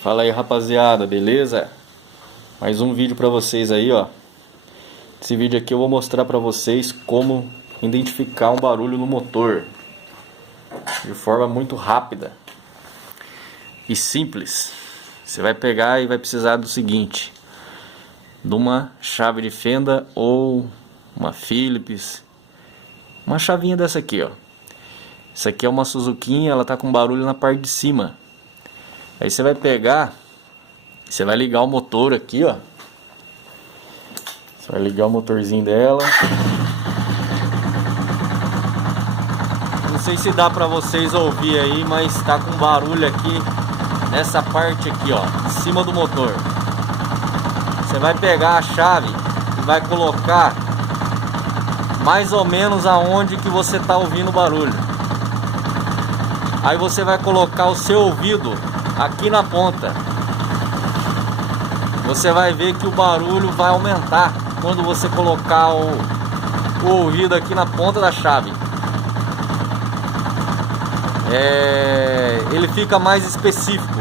Fala aí, rapaziada, beleza? Mais um vídeo pra vocês aí, ó. Esse vídeo aqui eu vou mostrar pra vocês como identificar um barulho no motor de forma muito rápida e simples. Você vai pegar e vai precisar do seguinte: de uma chave de fenda ou uma Phillips, uma chavinha dessa aqui, ó. Essa aqui é uma Suzuki, ela tá com barulho na parte de cima. Aí você vai pegar, você vai ligar o motor aqui, ó. Você vai ligar o motorzinho dela. Não sei se dá pra vocês ouvir aí, mas tá com barulho aqui nessa parte aqui, ó, em cima do motor. Você vai pegar a chave e vai colocar mais ou menos aonde que você tá ouvindo o barulho. Aí você vai colocar o seu ouvido aqui na ponta. Você vai ver que o barulho vai aumentar quando você colocar o ouvido aqui na ponta da chave. Ele fica mais específico.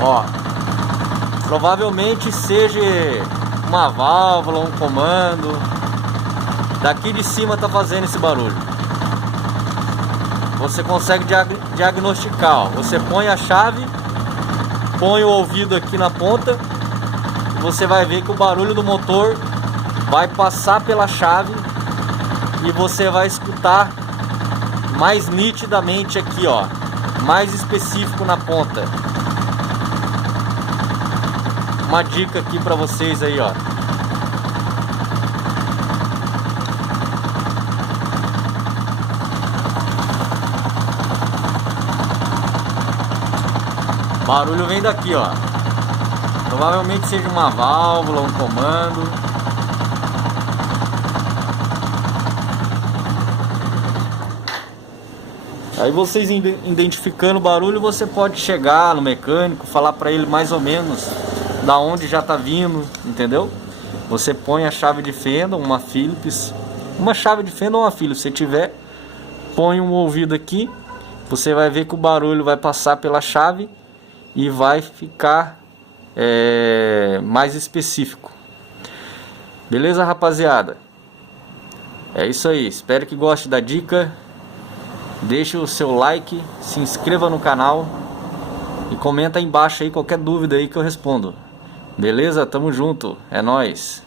Ó, provavelmente seja uma válvula, um comando. Daqui de cima tá fazendo esse barulho. Você consegue diagnosticar, ó. Você põe a chave, põe o ouvido aqui na ponta, e você vai ver que o barulho do motor vai passar pela chave e você vai escutar mais nitidamente aqui, ó, mais específico na ponta. Uma dica aqui para vocês aí, ó. O barulho vem daqui, ó. Provavelmente seja uma válvula, um comando. Aí vocês identificando o barulho, você pode chegar no mecânico, falar para ele mais ou menos da onde já tá vindo, entendeu? Você põe a chave de fenda, uma Phillips, uma chave de fenda ou uma Phillips, se tiver, põe um ouvido aqui, você vai ver que o barulho vai passar pela chave e vai ficar mais específico. Beleza, rapaziada? É isso aí, espero que goste da dica. Deixe o seu like, se inscreva no canal e comenta aí embaixo aí qualquer dúvida aí que eu respondo. Beleza? Tamo junto, é nóis!